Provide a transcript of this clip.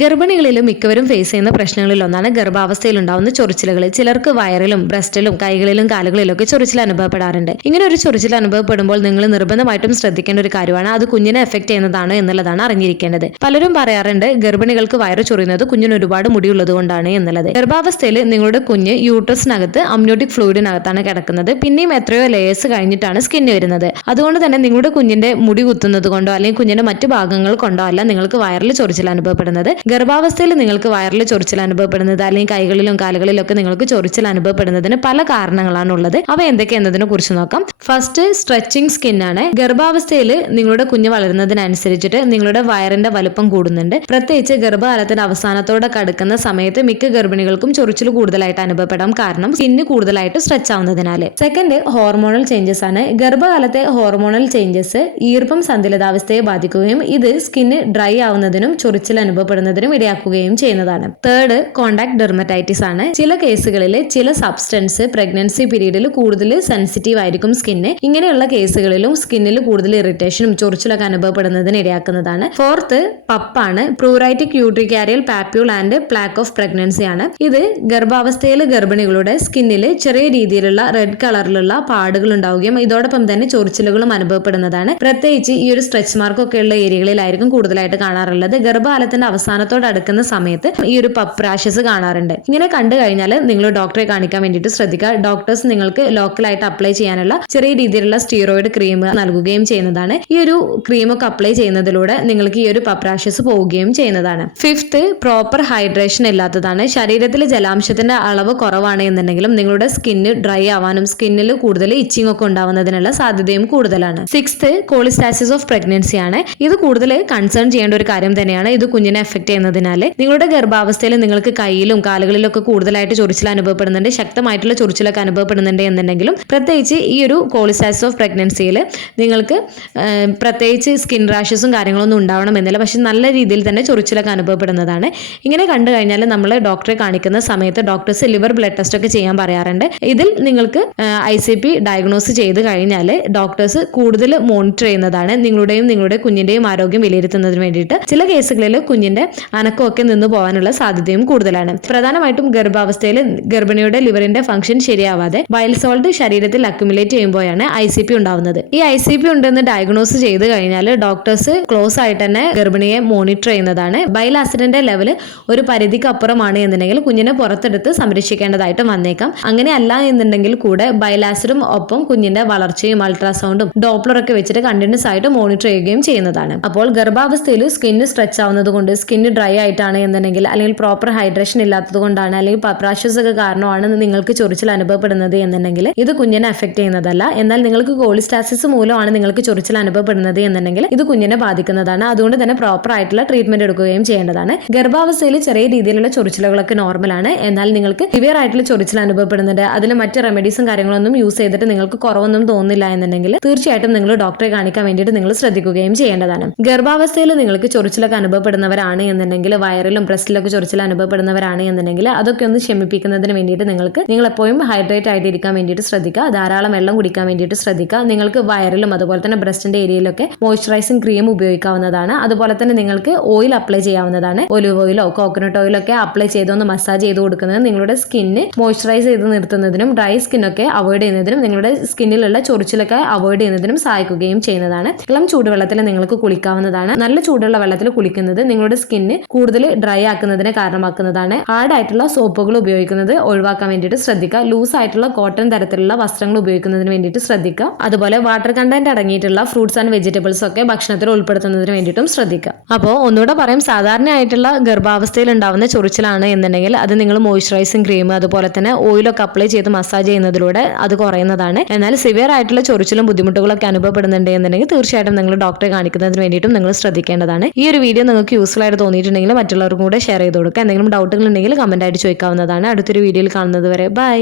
ഗർഭിണികളിൽ മിക്കവരും ഫേസ് ചെയ്യുന്ന പ്രശ്നങ്ങളിൽ ഒന്നാണ് ഗർഭാവസ്ഥയിൽ ഉണ്ടാവുന്ന ചൊറിച്ചിലുകൾ. ചിലർക്ക് വയറിലും ബ്രസ്റ്റിലും കൈകളിലും കാലുകളിലും ഒക്കെ ചൊറിച്ചിൽ അനുഭവപ്പെടാറുണ്ട്. ഇങ്ങനെ ഒരു ചൊറിച്ചിൽ അനുഭവപ്പെടുമ്പോൾ നിങ്ങൾ നിർബന്ധമായിട്ടും ശ്രദ്ധിക്കേണ്ട ഒരു കാര്യമാണ് അത് കുഞ്ഞിനെ എഫക്ട് ചെയ്യുന്നതാണ് എന്നുള്ളതാണ് അറിഞ്ഞിരിക്കേണ്ടത്. പലരും പറയാറുണ്ട് ഗർഭിണികൾക്ക് വയറ് ചൊറിയുന്നത് കുഞ്ഞിന് ഒരുപാട് മുടിയുള്ളത് കൊണ്ടാണ് എന്നുള്ളത്. ഗർഭാവസ്ഥയിൽ നിങ്ങളുടെ കുഞ്ഞ് യൂട്രസിനകത്ത് അമ്നിയോട്ടിക് ഫ്ലൂയിഡിനകത്താണ് കിടക്കുന്നത്. പിന്നെയും എത്രയോ ലേയേഴ്സ് കഴിഞ്ഞിട്ടാണ് സ്കിന്ന് വരുന്നത്. അതുകൊണ്ട് തന്നെ നിങ്ങളുടെ കുഞ്ഞിന്റെ മുടി കുത്തുന്നത് കൊണ്ടോ അല്ലെങ്കിൽ കുഞ്ഞിന്റെ മറ്റു ഭാഗങ്ങൾ കൊണ്ടോ അല്ല നിങ്ങൾക്ക് വയറിൽ ചൊറിച്ചിൽ അനുഭവപ്പെടുന്നത്. ഗർഭാവസ്ഥയിൽ നിങ്ങൾക്ക് വയറിൽ ചൊറിച്ചിൽ അനുഭവപ്പെടുന്നത് അല്ലെങ്കിൽ കൈകളിലും കാലുകളിലും ഒക്കെ നിങ്ങൾക്ക് ചൊറിച്ചിൽ അനുഭവപ്പെടുന്നതിന് പല കാരണങ്ങളാണ് ഉള്ളത്. അവ എന്തൊക്കെയെന്നതിനെ കുറിച്ച് നോക്കാം. ഫസ്റ്റ്, സ്ട്രെച്ചിങ് സ്കിൻ ആണ്. ഗർഭാവസ്ഥയിൽ നിങ്ങളുടെ കുഞ്ഞ് വളരുന്നതിനനുസരിച്ചിട്ട് നിങ്ങളുടെ വയറിന്റെ വലുപ്പം കൂടുന്നുണ്ട്. പ്രത്യേകിച്ച് ഗർഭകാലത്തിന്റെ അവസാനത്തോടെ കടക്കുന്ന സമയത്ത് മിക്ക ഗർഭിണികൾക്കും ചൊറിച്ചിൽ കൂടുതലായിട്ട് അനുഭവപ്പെടാം. കാരണം സ്കിന്ന് കൂടുതലായിട്ട് സ്ട്രെച്ച് ആവുന്നതിനാല്. സെക്കൻഡ്, ഹോർമോണൽ ചേഞ്ചസ് ആണ്. ഗർഭകാലത്തെ ഹോർമോണൽ ചേഞ്ചസ് ഈർപ്പം സന്തുലിതാവസ്ഥയെ ബാധിക്കുകയും ഇത് സ്കിന്ന് ഡ്രൈ ആവുന്നതിനും ചൊറിച്ചിൽ അനുഭവപ്പെടുന്നതിനും ഇടയാക്കുകയും ചെയ്യുന്നതാണ്. തേർഡ്, കോണ്ടാക്ട് ഡെർമറ്റൈറ്റിസ് ആണ്. ചില കേസുകളിൽ ചില സബ്സ്റ്റൻസ് പ്രഗ്നൻസി പീരീഡിൽ കൂടുതൽ സെൻസിറ്റീവ് ആയിരിക്കും സ്കിന്ന്. ഇങ്ങനെയുള്ള കേസുകളിലും സ്കിന്നിൽ കൂടുതൽ ഇറിറ്റേഷനും ചൊറിച്ചിലൊക്കെ അനുഭവപ്പെടുന്നതിന് ഇടയാക്കുന്നതാണ്. ഫോർത്ത്, പപ്പാണ്. Pruritic urticarial papule and plaque of pregnancy ആണ്. ഇത് ഗർഭാവസ്ഥയിൽ ഗർഭിണികളുടെ സ്കിന്നിൽ ചെറിയ രീതിയിലുള്ള റെഡ് കളറിലുള്ള പാടുകൾ ഉണ്ടാവുകയും ഇതോടൊപ്പം തന്നെ ചൊറിച്ചിലുകളും അനുഭവപ്പെടുന്നതാണ്. പ്രത്യേകിച്ച് ഈ ഒരു സ്ട്രെച്ച് മാർക്കൊക്കെ ഉള്ള ഏരിയകളിലായിരിക്കും കൂടുതലായിട്ട് കാണാറുള്ളത്. ഗർഭകാലത്തിന്റെ അവസാനത്തോട് അടുക്കുന്ന സമയത്ത് ഈ ഒരു പപ്പ് റാഷസ് കാണാറുണ്ട്. ഇങ്ങനെ കണ്ടു കഴിഞ്ഞാൽ നിങ്ങൾ ഡോക്ടറെ കാണിക്കാൻ വേണ്ടിയിട്ട് ശ്രദ്ധിക്കുക. ഡോക്ടേഴ്സ് നിങ്ങൾക്ക് ലോക്കലായിട്ട് അപ്ലൈ ചെയ്യാനുള്ള ചെറിയ രീതിയിലുള്ള സ്റ്റീറോയിഡ് ക്രീം നൽകുകയും ചെയ്യുന്നതാണ്. ഈ ഒരു ക്രീമൊക്കെ അപ്ലൈ ചെയ്യുന്നതിലൂടെ നിങ്ങൾക്ക് ഈ ഒരു പപ്പ് റാഷസ് പോവുകയും ചെയ്യുന്നതാണ്. ഫിഫ്ത്ത്, പ്രോപ്പർ ഹൈഡ്രേഷൻ ഇല്ലാത്തതാണ്. ശരീരത്തിൽ ജലാംശത്തിന്റെ അളവ് കുറവാണ് എന്നുണ്ടെങ്കിലും നിങ്ങളുടെ സ്കിന്ന് ഡ്രൈ ആവാനും സ്കിന്നിൽ കൂടുതൽ ഇച്ചിങ് ഒക്കെ ഉണ്ടാവുന്നതിനുള്ള സാധ്യതയും കൂടുതലാണ്. സിക്സ്ത്, കോളിസ്റ്റാസിസ് ഓഫ് പ്രഗ്നൻസി ആണ്. ഇത് കൂടുതൽ കൺസേൺ ചെയ്യേണ്ട ഒരു കാര്യം തന്നെയാണ്. ഇത് കുഞ്ഞിനെ എഫക്ട് ചെയ്യുന്നതിനാൽ നിങ്ങളുടെ ഗർഭാവസ്ഥയിൽ നിങ്ങൾക്ക് കൈയിലും കാലുകളിലും ഒക്കെ കൂടുതലായിട്ട് ചൊറിച്ചിൽ അനുഭവപ്പെടുന്നുണ്ട്, ശക്തമായിട്ടുള്ള ചൊറിച്ചിലൊക്കെ അനുഭവപ്പെടുന്നുണ്ട് എന്നുണ്ടെങ്കിലും പ്രത്യേകിച്ച് ഈ ഒരു കോളിസ്റ്റാസിസ് ഓഫ് പ്രഗ്നൻസിയിൽ നിങ്ങൾക്ക് പ്രത്യേകിച്ച് സ്കിൻ റാഷസും കാര്യങ്ങളൊന്നും ഉണ്ടാവണമെന്നില്ല. പക്ഷെ നല്ല രീതിയിൽ തന്നെ ചൊറിച്ചിലൊക്കെ അനുഭവപ്പെടുന്നതാണ്. ഇങ്ങനെ കണ്ടു കഴിഞ്ഞാൽ നമ്മൾ ഡോക്ടറെ കാണിക്കുന്ന സമയത്ത് ഡോക്ടേഴ്സ് ലിവർ ബ്ലഡ് ടെസ്റ്റ് ഒക്കെ ചെയ്യാൻ പറയാറുണ്ട്. ഇതിൽ നിങ്ങൾക്ക് ICP ഡയഗ്നോസ് ചെയ്ത് കഴിഞ്ഞാൽ ഡോക്ടേഴ്സ് കൂടുതൽ മോണിറ്റർ ചെയ്യുന്നതാണ് നിങ്ങളുടെയും നിങ്ങളുടെ കുഞ്ഞിന്റെയും ആരോഗ്യം വിലയിരുത്തുന്നതിന് വേണ്ടിയിട്ട്. ചില കേസുകളിൽ കുഞ്ഞിന്റെ അനക്കമൊക്കെ നിന്ന് പോകാനുള്ള സാധ്യതയും കൂടുതലാണ്. പ്രധാനമായിട്ടും ഗർഭാവസ്ഥയിൽ ഗർഭിണിയുടെ ലിവറിന്റെ ഫംഗ്ഷൻ ശരിയാവാതെ ബൈൽ സോൾട്ട് ശരീരത്തിൽ അക്യുമുലേറ്റ് ചെയ്യുമ്പോഴാണ് ICP ഉണ്ടാവുന്നത്. ഈ ICP ഉണ്ടെന്ന് ഡയഗ്നോസ് ചെയ്ത് കഴിഞ്ഞാൽ ഡോക്ടേഴ്സ് ക്ലോസ് ആയിട്ട് തന്നെ ഗർഭിണിയെ മോണിറ്റർ ചെയ്യുന്നതാണ്. ബൈൽ ആസിഡിന്റെ ലെവൽ ഒരു പരിധിക്ക് അപ്പുറമാണ് എന്നുണ്ടെങ്കിൽ കുഞ്ഞിനെ പുറത്തെടുത്ത് സംരക്ഷിക്കേണ്ടതായിട്ട് വന്നേക്കാം. അങ്ങനെ അല്ല എന്നുണ്ടെങ്കിൽ കൂടെ ബൈൽ ആസിഡും ഒപ്പം കുഞ്ഞിന്റെ വളർച്ചയും അൾട്രാസൗണ്ടും ഡോപ്ലറൊക്കെ വെച്ചിട്ട് കണ്ടിന്യൂസ് ആയിട്ട് മോണിറ്റർ ചെയ്യുകയും ചെയ്യുന്നതാണ്. അപ്പോൾ ഗർഭാവസ്ഥയിൽ സ്കിന്ന് സ്ട്രെച്ച് ആവുന്നത് കൊണ്ട് സ്കിന്ന് ഡ്രൈ ആയിട്ടാണ് എന്നുണ്ടെങ്കിൽ അല്ലെങ്കിൽ പ്രോപ്പർ ഹൈഡ്രേഷൻ ഇല്ലാത്തത് കൊണ്ടാണ് അല്ലെങ്കിൽ പപ്രാഷസ് ഒക്കെ കാരണമാണ് നിങ്ങൾക്ക് ചൊറിച്ചിൽ അനുഭവപ്പെടുന്നത് എന്നുണ്ടെങ്കിൽ ഇത് കുഞ്ഞിനെ എഫക്ട് ചെയ്യുന്നതല്ല. എന്നാൽ നിങ്ങൾക്ക് കോളിസ്റ്റാസിസ് മൂലമാണ് നിങ്ങൾക്ക് ചൊറിച്ചിൽ അനുഭവപ്പെടുന്നത് എന്നുണ്ടെങ്കിൽ ഇത് കുഞ്ഞിനെ ബാധിക്കുന്നതാണ്. അതുകൊണ്ട് തന്നെ പ്രോപ്പർ ആയിട്ടുള്ള ട്രീറ്റ്മെന്റ് എടുക്കുകയും ചെയ്യേണ്ടതാണ്. ഗർഭാവസ്ഥയിൽ ചെറിയ രീതിയിലുള്ള ചൊറിച്ചിലുകളൊക്കെ നോർമലാണ്. എന്നാൽ നിങ്ങൾക്ക് സിവിയർ ആയിട്ടുള്ള ചൊറിച്ചിൽ അനുഭവപ്പെടുന്നുണ്ട്, അതിൽ മറ്റ് റെമഡീസും കാര്യങ്ങളൊന്നും യൂസ് ചെയ്തിട്ട് നിങ്ങൾക്ക് കുറവൊന്നും തോന്നുന്നില്ല എന്നുണ്ടെങ്കിൽ തീർച്ചയായിട്ടും നിങ്ങൾ ഡോക്ടറെ കാണിക്കാൻ വേണ്ടിയിട്ട് നിങ്ങൾ ശ്രദ്ധിക്കുകയും ചെയ്യേണ്ടതാണ്. ഗർഭാവസ്ഥയിൽ നിങ്ങൾക്ക് ചൊറിച്ചിലൊക്കെ അനുഭവപ്പെടുന്നവരാണ് എന്നുണ്ടെങ്കിൽ വയറിലും ബ്രസ്റ്റിലൊക്കെ ചൊറിച്ചിൽ അനുഭവപ്പെടുന്നവരാണ് എന്നുണ്ടെങ്കിൽ അതൊക്കെ ഒന്ന് ശമിപ്പിക്കുന്നതിന് വേണ്ടിയിട്ട് നിങ്ങൾ എപ്പോഴും ഹൈഡ്രേറ്റ് ആയിട്ട് ഇരിക്കാൻ വേണ്ടിയിട്ട് ശ്രദ്ധിക്കുക. ധാരാളം വെള്ളം കുടിക്കാൻ വേണ്ടിയിട്ട് ശ്രദ്ധിക്കുക. നിങ്ങൾക്ക് വയറിലും അതുപോലെ തന്നെ ബ്രസ്റ്റിന്റെ ഏരിയയിലൊക്കെ മോയ്സ്ചറൈസിംഗ് ക്രീം ഉപയോഗിക്കാവുന്നതാണ്. അതുപോലെ തന്നെ നിങ്ങൾക്ക് ഓയിൽ അപ്ലൈ ചെയ്യാവുന്നതാണ്. ഒലിവ് ഓയിലോ കോക്കനട്ട് ഓയിലോ ഒക്കെ അപ്ലൈ ചെയ്തൊന്ന് മസാജ് ചെയ്ത് കൊടുക്കുന്നത് നിങ്ങളുടെ സ്കിന്ന് മോയ്സ്ചറൈസ് ചെയ്ത് നിർത്തുന്നതിനും ഡ്രൈ സ്കിന്നൊക്കെ അവോയ്ഡ് ചെയ്യുന്നതിനും നിങ്ങളുടെ സ്കിന്നിലുള്ള ചൊറിച്ചിലൊക്കെ അവോയ്ഡ് ചെയ്യുന്നതിനും സഹായിക്കുകയും ചെയ്യുന്നതാണ്. ഇളം ചൂടുവെള്ളത്തിൽ നിങ്ങൾക്ക് കുളിക്കാവുന്നതാണ്. നല്ല ചൂടുള്ള വെള്ളത്തിൽ കുളിക്കുന്നത് നിങ്ങളുടെ സ്കിന്ന് കൂടുതൽ ഡ്രൈ ആക്കുന്നതിന് കാരണമാക്കുന്നതാണ്. ഹാർഡ് ആയിട്ടുള്ള സോപ്പുകൾ ഉപയോഗിക്കുന്നത് ഒഴിവാക്കാൻ വേണ്ടിയിട്ട് ശ്രദ്ധിക്കുക. ലൂസ് ആയിട്ടുള്ള കോട്ടൺ തരത്തിലുള്ള വസ്ത്രങ്ങൾ ഉപയോഗിക്കുന്നതിന് വേണ്ടിയിട്ട് ശ്രദ്ധിക്കുക. അതുപോലെ വാട്ടർ കണ്ടന്റ് അടങ്ങിയിട്ടുള്ള ഫ്രൂട്ട്സ് ആൻഡ് വെജിറ്റബിൾസ് ഒക്കെ ഭക്ഷണത്തിൽ ഉൾപ്പെടുത്തുന്നതിന് വേണ്ടിയിട്ടും ശ്രദ്ധിക്കുക. അപ്പോൾ ഒന്നുകൂടെ പറയും, സാധാരണയായിട്ടുള്ള ഗർഭാവസ്ഥയിൽ ഉണ്ടാവുന്ന ചൊറിച്ചിലാണ് എന്നുണ്ടെങ്കിൽ അത് നിങ്ങൾ മോയ്സ്ചറൈസിംഗ് ക്രീം അതുപോലെ തന്നെ ഓയിലൊക്കെ അപ്ലൈ ചെയ്ത് മസാജ് ചെയ്യുന്നതിലൂടെ അത് കുറയുന്നതാണ്. എന്നാൽ സിവിയർ ആയിട്ടുള്ള ചൊറിച്ചിലും ബുദ്ധിമുട്ടുകളൊക്കെ അനുഭവപ്പെടുന്നുണ്ട് എന്നുണ്ടെങ്കിൽ തീർച്ചയായിട്ടും നിങ്ങൾ ഡോക്ടറെ കാണിക്കുന്നതിന് വേണ്ടിയിട്ടും നിങ്ങൾ ശ്രദ്ധിക്കേണ്ടതാണ്. ഈ ഒരു വീഡിയോ നിങ്ങൾക്ക് യൂസ്ഫുൾ ആയിട്ട് തോന്നിയിട്ടുണ്ടെങ്കിൽ മറ്റുള്ളവർക്കും കൂടെ ഷെയർ ചെയ്ത് കൊടുക്കുക. എന്തെങ്കിലും ഡൗട്ടുകൾ ഉണ്ടെങ്കിൽ കമന്റ് ആയിട്ട് ചോദിക്കാവുന്നതാണ്. അടുത്തൊരു വീഡിയോയിൽ കാണുന്നത് വരെ ബൈ.